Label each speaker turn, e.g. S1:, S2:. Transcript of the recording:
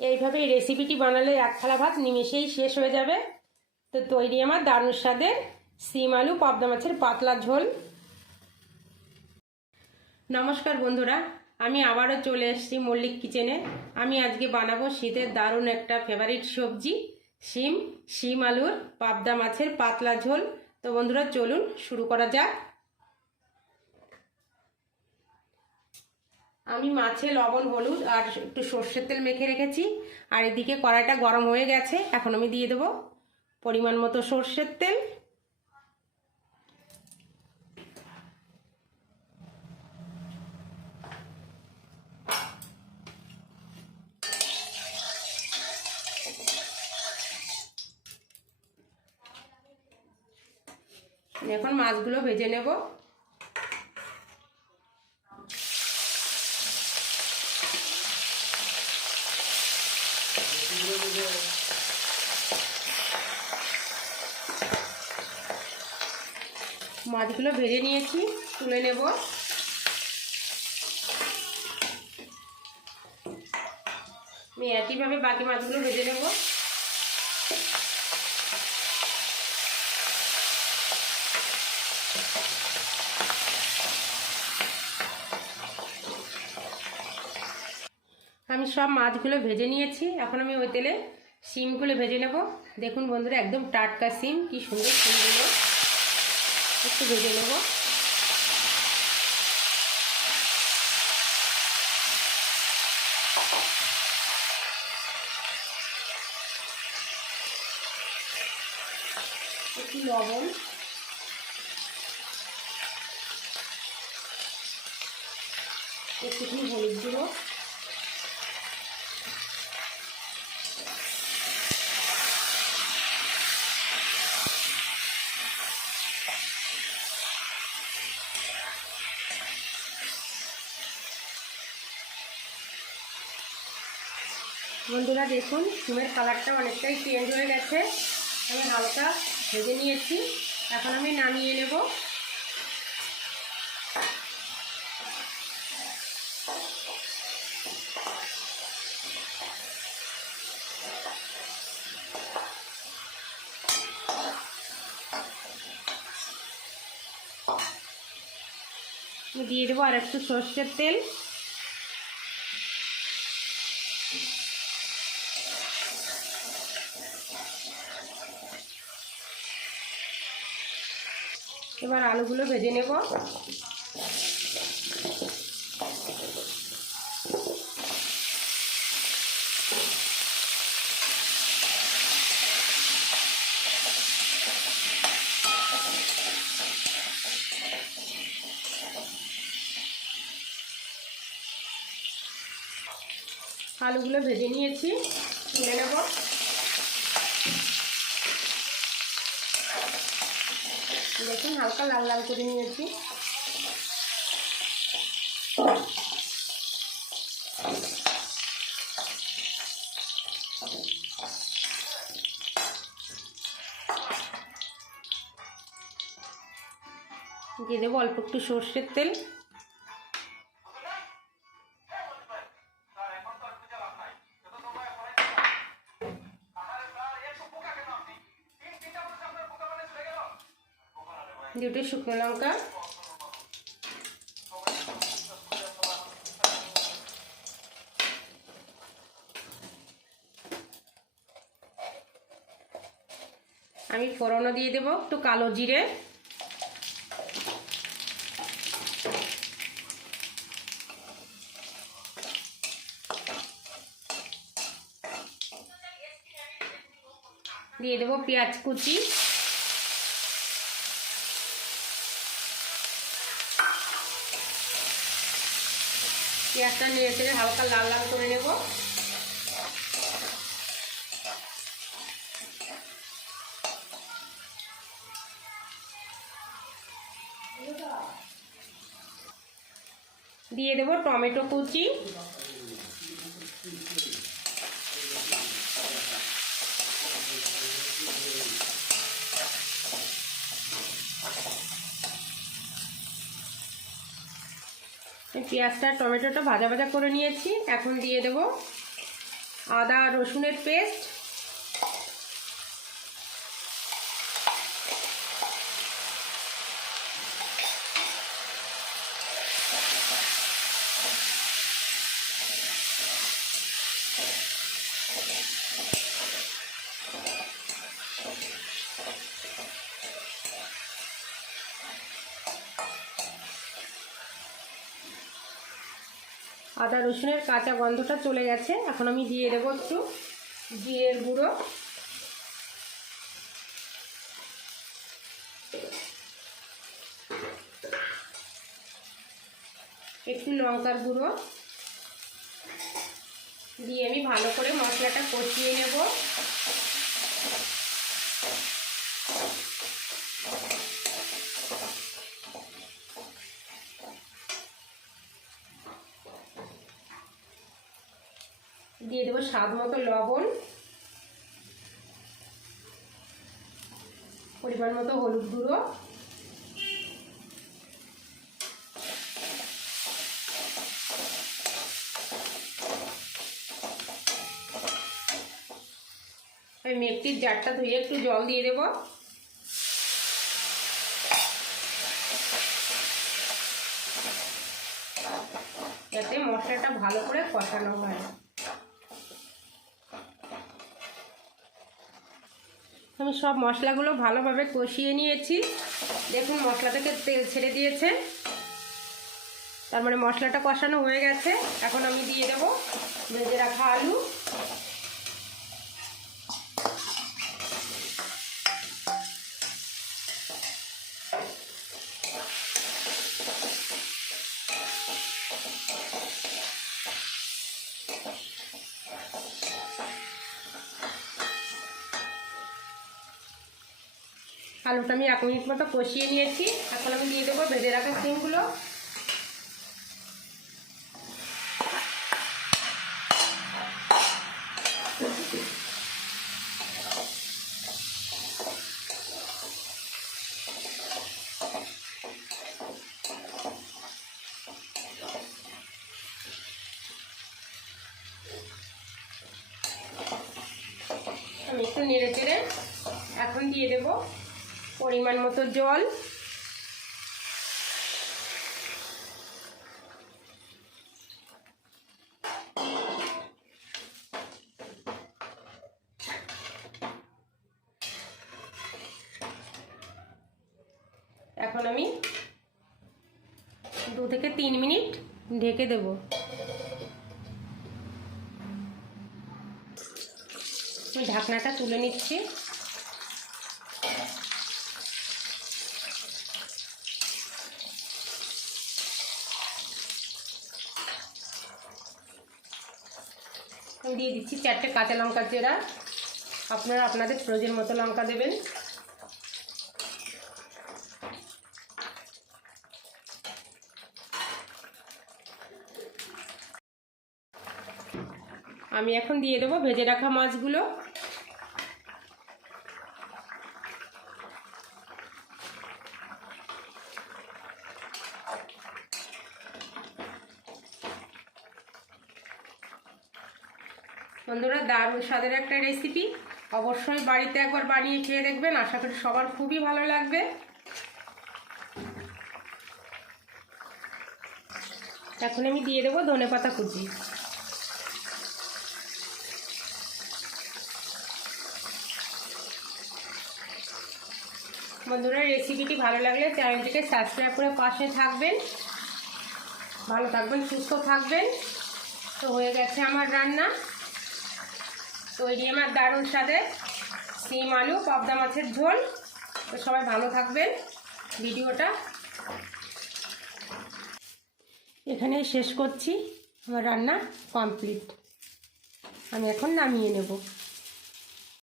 S1: এইভাবে এই রেসিপিটি বানালে এক থালা ভাত নিমেষেই শেষ হয়ে যাবে। তো তৈরি আমার দারুণ স্বাদের সিম আলু, পাবদা মাছের পাতলা ঝোল। নমস্কার বন্ধুরা, আমি আবারও চলে এসেছি মল্লিক কিচেনে। আমি আজকে বানাবো শীতের দারুণ একটা ফেভারিট সবজি শিম শিম আলুর পাবদা মাছের পাতলা ঝোল। তো বন্ধুরা, চলুন শুরু করা যাক। আমি মাছে লবণ, হলুদ আর একটু সর্ষের তেল মেখে রেখেছি। আর এদিকে কড়াইটা গরম হয়ে গেছে, এখন আমি দিয়ে দেবো পরিমাণ মতো সর্ষের তেল। এখন মাছগুলো ভেজে নেব। মাছগুলো ভেজে নিয়েছি তুলে নেব। আমি একইভাবে বাকি মাছগুলো ভেজে নেব। আমি সব মাছগুলো ভেজে নিয়েছি। এখন আমি ওই তেলে শিমগুলো ভেজে নেব। দেখুন বন্ধুরা, একদম টাটকা সিম, কি সুন্দর সিমগুলো। একটু ভেজে নেব। একটু লবণ। একটুখানি হলুদ গুঁড়ো। বন্ধুরা দেখুন সিমের কালারটা অনেকটাই চেঞ্জ হয়ে গেছে। আমি হালকা ভেজে নিয়েছি। এখন আমি নামিয়ে নেব। দিয়ে দেবো আর একটু সর্ষের তেল। এবার আলুগুলো ভেজে নেব। আলুগুলো ভেজে নিয়েছি তুলে নেব। দেখুন হালকা লাল লাল করে নিয়েছি। দিয়ে দেবো অল্প একটু সর্ষের তেল। দুটো শুকনো লঙ্কা। আমি ফোড়নও দিয়ে দেবো একটু কালো জিরে। দিয়ে দেবো পেঁয়াজ কুচি। পেঁয়াজটা নিয়ে এসে হালকা লাল লাল করে নেব। দিয়ে দেব টমেটো কুচি। পেঁয়াজটা টমেটোটা ভাজা ভাজা করে নিয়েছি। এখন দিয়ে দেব আদা রসুনের পেস্ট। আদা রসুনের কাঁচা গন্ধটা চলে গেছে। এখন আমি দিয়ে দেবো একটু জিরের গুঁড়ো। একটু লঙ্কার গুঁড়ো। দিয়ে আমি ভালো করে মশলাটা কষিয়ে নেব। দিয়ে দেবো স্বাদ মতো লবণ, পরিমাণ মতো হলুদ গুঁড়ো, আমি মেথির জারটা ধুয়ে একটু জল দিয়ে দেবো। যাতে মশলাটা ভালো করে কষানো হয়। আমি সব মশলাগুলো ভালোভাবে কষিয়ে নিয়েছি। দেখুন মশলা থেকে তেল ছেড়ে দিয়েছে। তার মানে মশলাটা কষানো হয়ে গেছে। এখন আমি দিয়ে দেবো, ভেজে রাখা আলু। আলুটা আমি এক মিনিট মতো কষিয়ে নিয়েছি। এখন আমি দিয়ে দেবো ভেজে রাখা সিমগুলো আমি একটু নেড়ে চেড়ে এখন দিয়ে দেবো। পরিমাণ মতো জল। এখন আমি দু থেকে তিন মিনিট ঢেকে দেব। ঢাকনাটা তুলে নিচ্ছি। দিয়ে দিচ্ছি চারটে কাঁচা লঙ্কা চেরা। আপনারা আপনাদের প্রয়োজন মতো লঙ্কা দেবেন। আমি এখন দিয়ে দেবো ভেজে রাখা মাছগুলো। বন্ধুরা দারুণ স্বাদের একটা রেসিপি অবশ্যই বাড়িতে একবার বানিয়ে খেয়ে দেখবেন। আশা করি সবার খুবই ভালো লাগবে। এখন আমি দিয়ে দেবো ধনে পাতা কুচি। বন্ধুরা রেসিপিটি ভালো লাগলে চ্যানেলটিকে সাবস্ক্রাইব করে পাশে থাকবেন। ভালো থাকবেন, সুস্থ থাকবেন। তো হয়ে গেছে আমার রান্না। তৈরি আমার দারুণ স্বাদে সিম আলু, পাবদা মাছের ঝোল। তো সবাই ভালো থাকবেন। ভিডিওটা এখানেই শেষ করছি। আমার রান্না কমপ্লিট। আমি এখন নামিয়ে নেব।